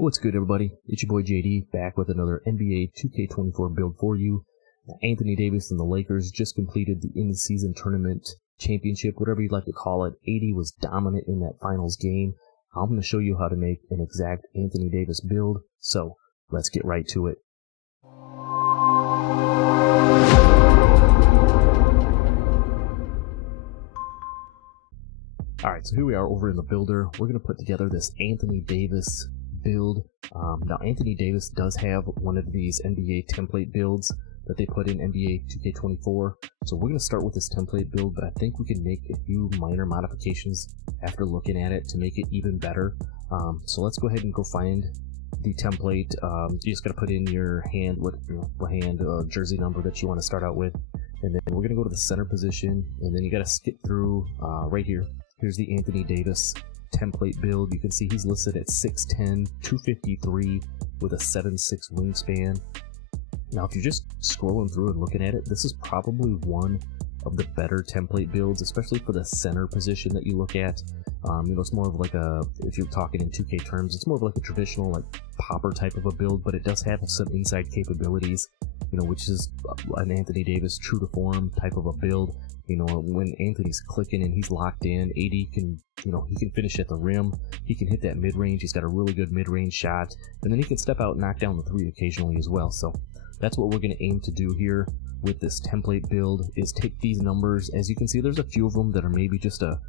What's good, everybody? It's your boy JD back with another NBA 2K24 build for you. Anthony Davis and the Lakers just completed the in-season tournament championship, whatever you'd like to call it. AD was dominant in that finals game. I'm going to show you how to make an exact Anthony Davis build, so let's get right to it. Alright, so here we are over in the builder. We're going to put together this Anthony Davis build. Now Anthony Davis does have one of these NBA template builds that they put in NBA 2K24, so we're going to start with this template build, but I think we can make a few minor modifications after looking at it to make it even better. So let's go ahead and go find the template. You just got to put in your hand, what hand jersey number that you want to start out with, and then we're going to go to the center position, and then you got to skip through right here. Here's the Anthony Davis template build. You can see he's listed at 6'10", 253 with a 7'6" wingspan. Now if you're just scrolling through and looking at it, this is probably one of the better template builds, especially for the center position that you look at. It's more of like a, if you're talking in 2K terms, it's more of like a traditional like popper type of a build, but it does have some inside capabilities, which is an Anthony Davis true to form type of a build. When Anthony's clicking and he's locked in, AD can, he can finish at the rim. He can hit that mid-range. He's got a really good mid-range shot, and then he can step out and knock down the three occasionally as well. So that's what we're going to aim to do here with this template build, is take these numbers. As you can see, there's a few of them that are maybe just a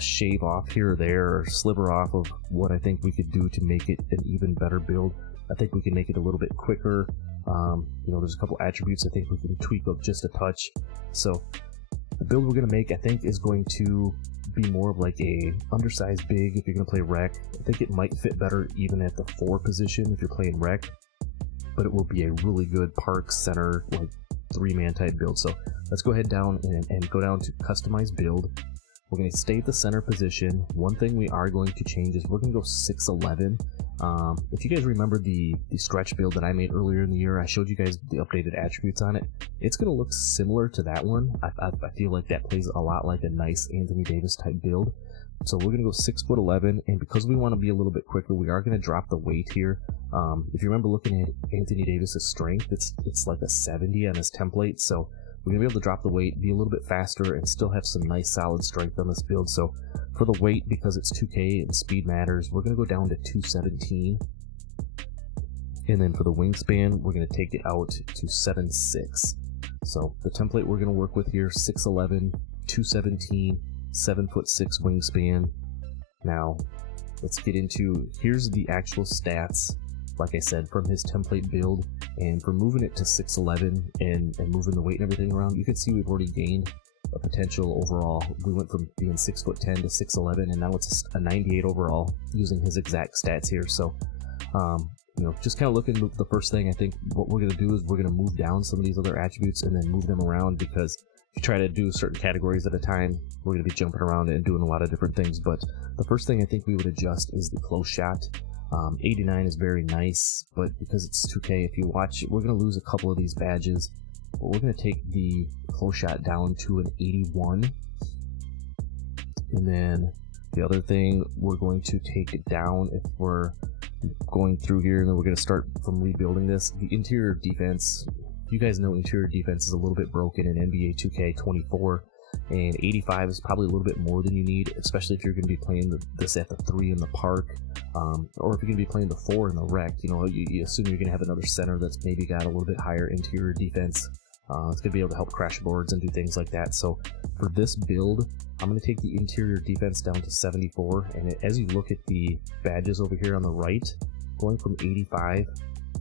shave off here or there, or sliver off of what I think we could do to make it an even better build. I think we can make it a little bit quicker. There's a couple attributes I think we can tweak up just a touch. So the build we're going to make, I think, is going to be more of like a undersized big if you're going to play rec. I think it might fit better even at the 4 position if you're playing rec, but it will be a really good park center, like 3-man type build. So let's go ahead down and go down to customize build. We're going to stay at the center position. One thing we are going to change is we're going to go 6'11". If you guys remember the stretch build that I made earlier in the year, I showed you guys the updated attributes on it. It's going to look similar to that one. I feel like that plays a lot like a nice Anthony Davis type build. So we're going to go 6'11", and because we want to be a little bit quicker, we are going to drop the weight here. If you remember looking at Anthony Davis's strength, it's like a 70 on his template, so we're going to be able to drop the weight, be a little bit faster, and still have some nice solid strength on this build. So for the weight, because it's 2K and speed matters, we're going to go down to 217. And then for the wingspan, we're going to take it out to 7'6". So the template we're going to work with here, 6'11", 217, 7'6" wingspan. Now let's get into, here's the actual stats, like I said, from his template build. And for moving it to 6'11" and moving the weight and everything around, you can see we've already gained a potential overall. We went from being 6'10" to 6'11", and now it's a 98 overall using his exact stats here. So just kind of looking at the first thing, I think what we're going to do is we're going to move down some of these other attributes and then move them around, because if you try to do certain categories at a time, we're going to be jumping around and doing a lot of different things. But the first thing I think we would adjust is the close shot. 89 is very nice, but because it's 2K, if you watch, we're going to lose a couple of these badges, but we're going to take the close shot down to an 81. And then the other thing, we're going to take it down if we're going through here, and then we're going to start from rebuilding this. The interior defense, you guys know interior defense is a little bit broken in NBA 2K24, and 85 is probably a little bit more than you need, especially if you're going to be playing this at the 3 in the park, or if you're going to be playing the 4 in the rec. You assume you're going to have another center that's maybe got a little bit higher interior defense. It's going to be able to help crash boards and do things like that. So for this build, I'm going to take the interior defense down to 74, and as you look at the badges over here on the right, going from 85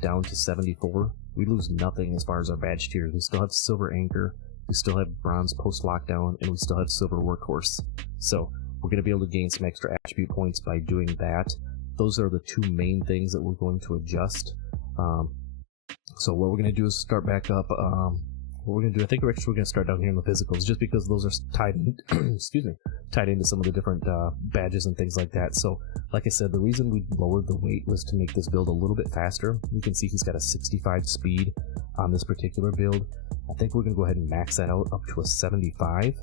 down to 74, we lose nothing as far as our badge tiers. We still have silver anchor, we still have bronze post lockdown, and we still have silver workhorse. So we're going to be able to gain some extra attribute points by doing that. Those are the 2 main things that we're going to adjust. So what we're going to do is start back up. What we're going to do, I think we're actually going to start down here in the physicals, just because those are tied in, tied into some of the different badges and things like that. So like I said, the reason we lowered the weight was to make this build a little bit faster. You can see he's got a 65 speed on this particular build. I think we're going to go ahead and max that out up to a 75.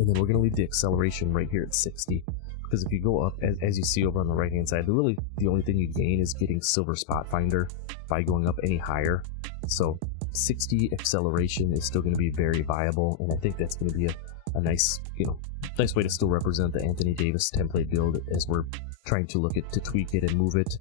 And then we're going to leave the acceleration right here at 60, because if you go up, as you see over on the right hand side, the only thing you gain is getting silver spot finder by going up any higher. So 60 acceleration is still going to be very viable, and I think that's going to be a nice, nice way to still represent the Anthony Davis template build as we're trying to look at to tweak it and move it.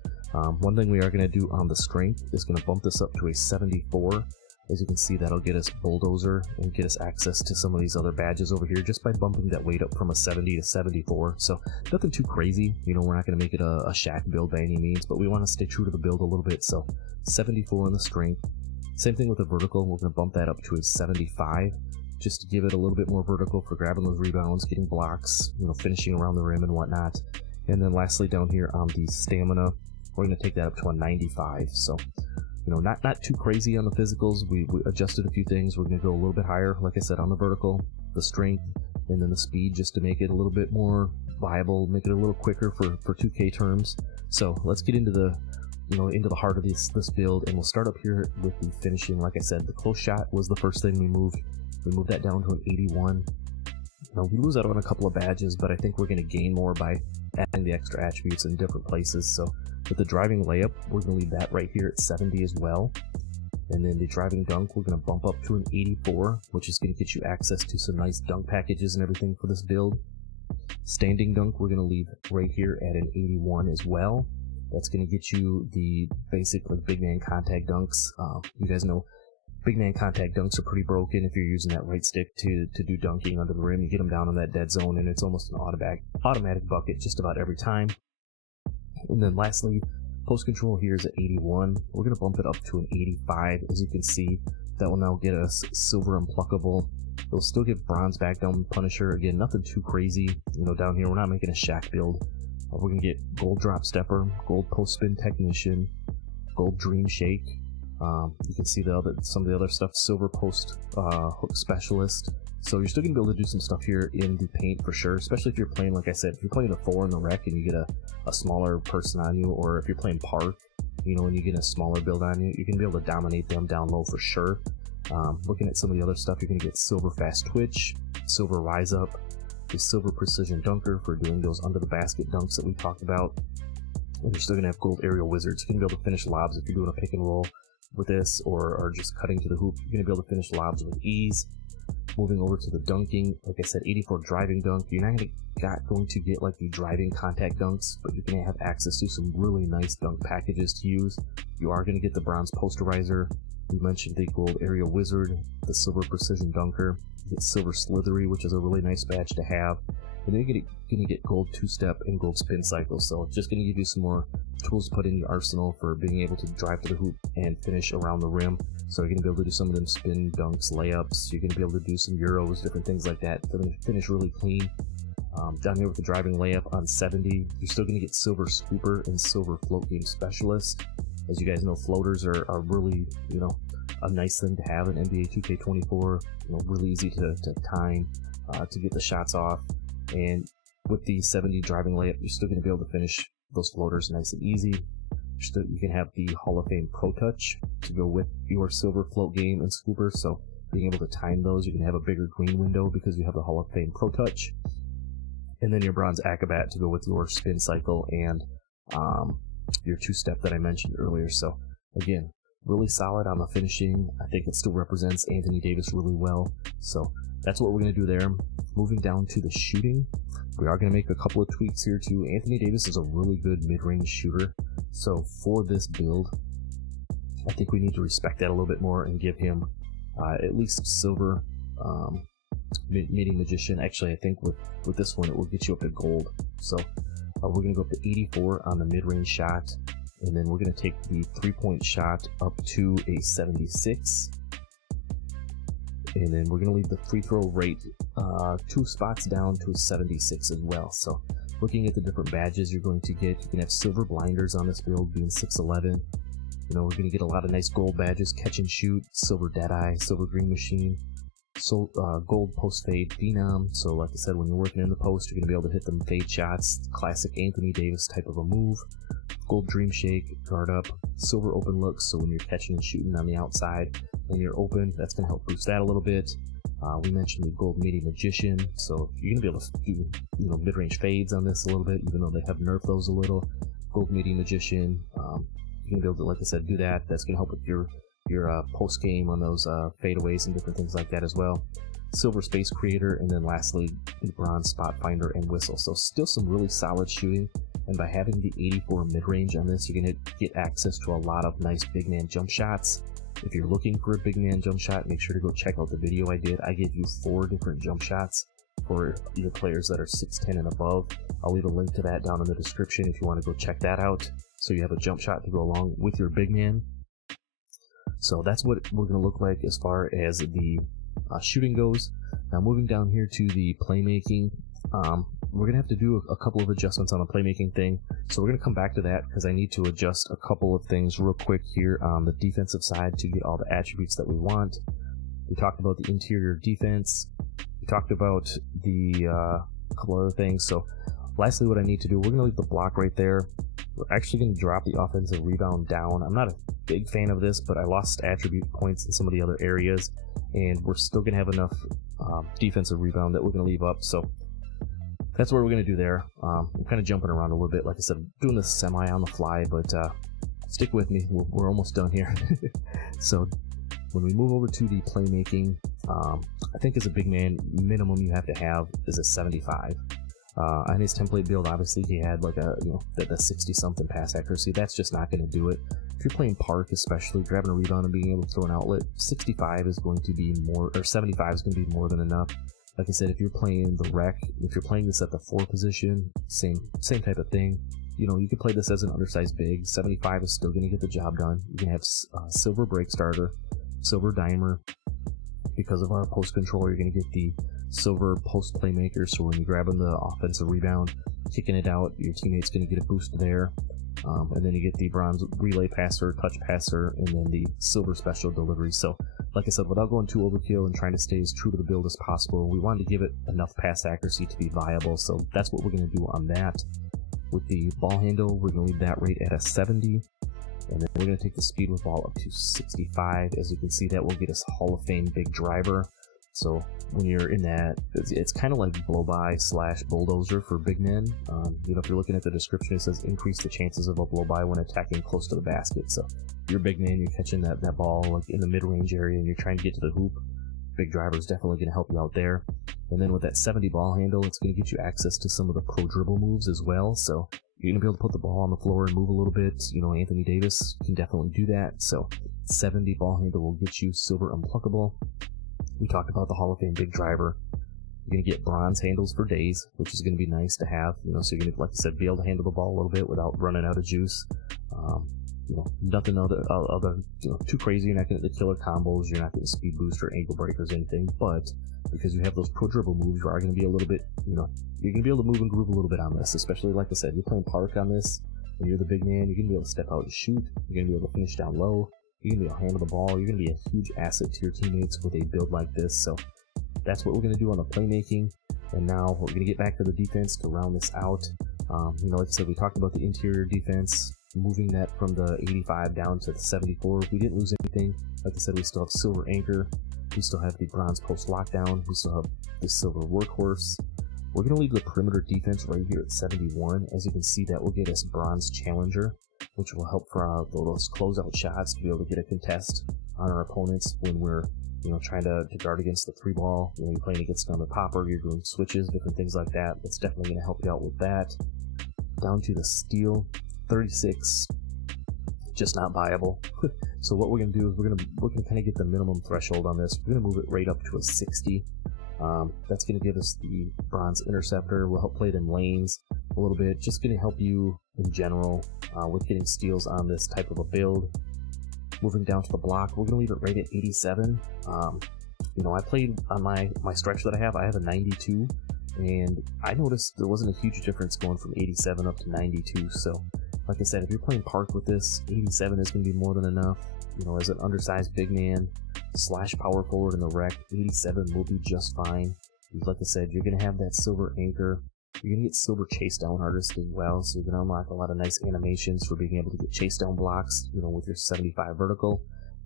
One thing we are going to do on the strength is going to bump this up to a 74. As you can see, that'll get us bulldozer and get us access to some of these other badges over here just by bumping that weight up from a 70 to 74. So nothing too crazy. We're not going to make it a shack build by any means, but we want to stay true to the build a little bit. So 74 in the strength. Same thing with the vertical. We're going to bump that up to a 75 just to give it a little bit more vertical for grabbing those rebounds, getting blocks, finishing around the rim and whatnot. And then lastly, down here on the stamina, we're going to take that up to a 95. So not too crazy on the physicals. We adjusted a few things. We're going to go a little bit higher, like I said, on the vertical, the strength, and then the speed, just to make it a little bit more viable, make it a little quicker for 2K terms. So let's get into the into the heart of this build, and we'll start up here with the finishing. Like I said, the close shot was the first thing we moved. We moved that down to an 81. We lose out on a couple of badges, but I think we're going to gain more by adding the extra attributes in different places. So with the driving layup, we're going to leave that right here at 70 as well. And then the driving dunk, we're going to bump up to an 84, which is going to get you access to some nice dunk packages and everything for this build. Standing dunk, we're going to leave right here at an 81 as well. That's going to get you the basic big man contact dunks. You guys know big man contact dunks are pretty broken if you're using that right stick to do dunking under the rim. You get them down in that dead zone, and it's almost an automatic bucket just about every time. And then lastly, post control here is at 81. We're going to bump it up to an 85. As you can see, that will now get us silver unpluckable. It'll still give bronze back down Punisher. Again, nothing too crazy. Down here, we're not making a shack build. We're going to get gold drop stepper, gold post spin technician, gold dream shake. You can see some of the other stuff, silver post hook specialist. So you're still going to be able to do some stuff here in the paint for sure, especially if you're playing, like I said, if you're playing a 4 in the rec and you get a smaller person on you, or if you're playing park, and you get a smaller build on you, you're going to be able to dominate them down low for sure. Looking at some of the other stuff, you're going to get silver fast twitch, silver rise up, the silver precision dunker for doing those under the basket dunks that we talked about. And you're still going to have gold aerial wizards. You're going to be able to finish lobs if you're doing a pick and roll with this, or just cutting to the hoop. You're going to be able to finish lobs with ease. Moving over to the dunking, like I said, 84 driving dunk. You're not going to get the driving contact dunks, but you're going to have access to some really nice dunk packages to use. You are going to get the bronze posterizer. We mentioned the gold aerial wizard, the silver precision dunker. You get silver slithery, which is a really nice badge to have. And then you're going to get gold two-step and gold spin cycle. So it's just going to give you some more tools to put in your arsenal for being able to drive to the hoop and finish around the rim. So you're going to be able to do some of them spin dunks, layups. You're going to be able to do some euros, different things like that to finish really clean. Down here with the driving layup on 70, you're still going to get silver scooper and silver float game specialist. As you guys know, floaters are really, a nice thing to have in NBA 2K24. Really easy to time, to get the shots off. And with the 70 driving layup, you're still going to be able to finish those floaters nice and easy. You can have the Hall of Fame Pro Touch to go with your silver float game and scooper. So being able to time those, you can have a bigger green window because you have the Hall of Fame Pro Touch. And then your bronze acrobat to go with your spin cycle and your two-step that I mentioned earlier. So again, really solid on the finishing. I think it still represents Anthony Davis really well. So that's what we're going to do there. Moving down to the shooting, we are going to make a couple of tweaks here too. Anthony Davis is a really good mid-range shooter. So for this build, I think we need to respect that a little bit more and give him at least silver midi magician. Actually, I think with this one, it will get you up to gold. So we're going to go up to 84 on the mid-range shot. And then we're going to take the 3-point shot up to a 76. And then we're going to leave the free throw rate 2 spots down to a 76 as well. So looking at the different badges you're going to get, you can have silver blinders on this build being 6'11". We're going to get a lot of nice gold badges, catch and shoot, silver deadeye, silver green machine, so gold post fade phenom. So like I said, when you're working in the post, you're going to be able to hit them fade shots, classic Anthony Davis type of a move. Gold dream shake, guard up, silver open looks, so when you're catching and shooting on the outside and you're open, that's going to help boost that a little bit. We mentioned the gold midi magician, so you're gonna be able to do, you know, mid-range fades on this a little bit, even though they have nerfed those a little. Gold midi magician, you're gonna be able to, like I said, do that. That's gonna help with your post game on those fadeaways and different things like that as well. Silver space creator, and then lastly the bronze spot finder and whistle. So still some really solid shooting, and by having the 84 mid-range on this, you're gonna get access to a lot of nice big man jump shots. If you're looking for a big man jump shot, make sure to go check out the video I did. I gave you 4 different jump shots for your players that are 6'10 and above. I'll leave a link to that down in the description if you want to go check that out, so you have a jump shot to go along with your big man. So that's what we're going to look like as far as the shooting goes. Now moving down here to the playmaking, we're going to have to do a couple of adjustments on the playmaking thing. So we're going to come back to that because I need to adjust a couple of things real quick here on the defensive side to get all the attributes that we want. We talked about the interior defense. We talked about the couple other things. So lastly, what I need to do, we're going to leave the block right there. We're actually going to drop the offensive rebound down. I'm not a big fan of this, but I lost attribute points in some of the other areas, and we're still going to have enough defensive rebound that we're going to leave up. So that's what we're going to do there. I'm kind of jumping around a little bit. Like I said, I'm doing this semi on the fly, but stick with me. We're almost done here. So when we move over to the playmaking, I think as a big man, minimum you have to have is a 75. On his template build, obviously he had like a, you know, the 60 something pass accuracy. That's just not going to do it. If you're playing park, especially grabbing a rebound and being able to throw an outlet, 65 is going to be more, or 75 is going to be more than enough. Like I said, if you're playing the rec, if you're playing this at the 4 position, same type of thing. You know, you could play this as an undersized big. 75 is still going to get the job done. You can have silver break starter, silver dimer. Because of our post control, you're going to get the silver post playmaker, so when you're grabbing the offensive rebound, kicking it out, your teammate's going to get a boost there. And then you get the bronze relay passer, touch passer, and then the silver special delivery. So like I said, without going too overkill and trying to stay as true to the build as possible, we wanted to give it enough pass accuracy to be viable, so that's what we're going to do on that. With the ball handle, we're going to leave that rate at a 70, and then we're going to take the speed with ball up to 65. As you can see, that will get us Hall of Fame big driver. So when you're in that, it's kind of like blow-by / bulldozer for big men. You know, if you're looking at the description, it says increase the chances of a blow-by when attacking close to the basket. So if you're a big man, you're catching that ball like in the mid-range area and you're trying to get to the hoop, big driver is definitely going to help you out there. And then with that 70 ball handle, it's going to get you access to some of the pro dribble moves as well. So you're going to be able to put the ball on the floor and move a little bit. You know, Anthony Davis can definitely do that. So 70 ball handle will get you silver unpluckable. We talked about the Hall of Fame big driver. You're going to get bronze handles for days, which is going to be nice to have. You know, so you're going to, like I said, be able to handle the ball a little bit without running out of juice. You know, nothing other you know, too crazy. You're not getting the killer combos. You're not getting speed boost or ankle breakers or anything. But because you have those pro dribble moves, you are going to be a little bit, you know, you're going to be able to move and groove a little bit on this. Especially, like I said, you're playing park on this, and you're the big man. You're going to be able to step out and shoot. You're going to be able to finish down low. You're going to be able to handle the ball. You're going to be a huge asset to your teammates with a build like this. So that's what we're going to do on the playmaking. And now we're going to get back to the defense to round this out. You know, like I said, we talked about the interior defense, moving that from the 85 down to the 74. We didn't lose anything. Like I said, we still have silver anchor. We still have the bronze post lockdown. We still have the silver workhorse. We're going to leave the perimeter defense right here at 71. As you can see, that will get us bronze challenger, which will help for those closeout shots to be able to get a contest on our opponents when we're, you know, trying to guard against the 3 ball. You know, you're playing against another popper, you're doing switches, different things like that. That's definitely going to help you out with that. Down to the steal, 36, just not viable. So what we're going to do is we're going to kind of get the minimum threshold on this. We're going to move it right up to a 60. That's going to give us the bronze interceptor. We'll help play them lanes a little bit. Just going to help you in general with getting steals on this type of a build. Moving down to the block, we're going to leave it right at 87. You know, I played on my stretch that I have a 92, and I noticed there wasn't a huge difference going from 87 up to 92. So like I said, if you're playing park with this, 87 is going to be more than enough. You know, as an undersized big man / power forward in the rec, 87 will be just fine. Like I said, you're going to have that silver anchor. You're going to get silver chase down artist as well, so you're going to unlock a lot of nice animations for being able to get chase down blocks, you know, with your 75 vertical.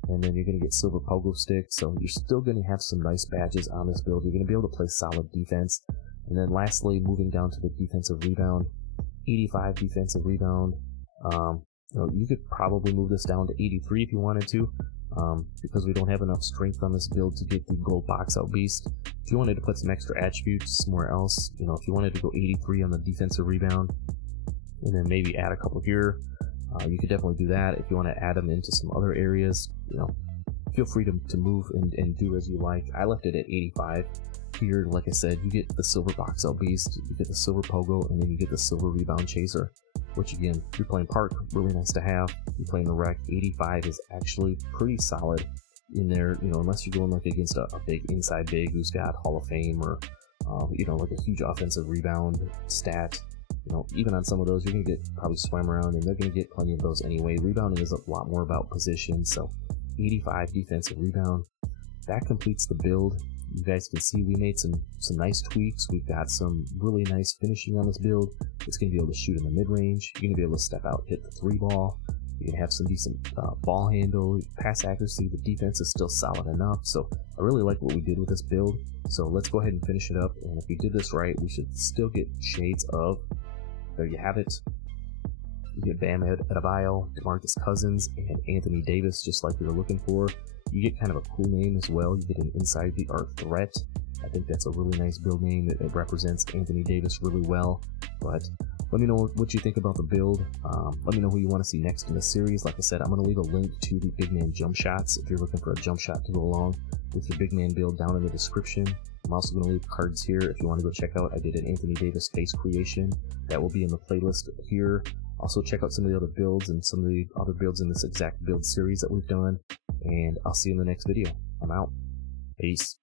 and then you're going to get silver pogo sticks, so you're still going to have some nice badges on this build. You're going to be able to play solid defense. And then lastly, moving down to the defensive rebound, 85 defensive rebound. You could probably move this down to 83 if you wanted to, because we don't have enough strength on this build to get the gold box out beast. If you wanted to put some extra attributes somewhere else, if you wanted to go 83 on the defensive rebound, and then maybe add a couple here, you could definitely do that. If you want to add them into some other areas, feel free to move and do as you like. I left it at 85. Here, like I said, you get the silver box out beast, you get the silver pogo, and then you get the silver rebound chaser, which again, if you're playing park, really nice to have. If you're playing the rec, 85 is actually pretty solid in there, unless you're going like against a big inside big who's got Hall of Fame or like a huge offensive rebound stat. Even on some of those, you're going to get probably swam around, and they're going to get plenty of those anyway. Rebounding is a lot more about position, so 85 defensive rebound. That completes the build. You guys can see we made some nice tweaks. We've got some really nice finishing on this build. It's going to be able to shoot in the mid-range. You're going to be able to step out, hit the 3-ball. You're going to have some decent ball handle, pass accuracy. The defense is still solid enough. So I really like what we did with this build. So let's go ahead and finish it up. And if we did this right, we should still get shades of, there you have it. You get Bam Adebayo, DeMarcus Cousins, and Anthony Davis, just like we were looking for. You get kind of a cool name as well. You get an inside the arc threat. I think that's a really nice build name. It represents Anthony Davis really well. But let me know what you think about the build. Let me know who you want to see next in the series. Like I said, I'm going to leave a link to the big man jump shots if you're looking for a jump shot to go along with your big man build down in the description. I'm also going to leave cards here if you want to go check out. I did an Anthony Davis face creation. That will be in the playlist here. Also check out some of the other builds and some of the other builds in this exact build series that we've done. And I'll see you in the next video. I'm out. Peace.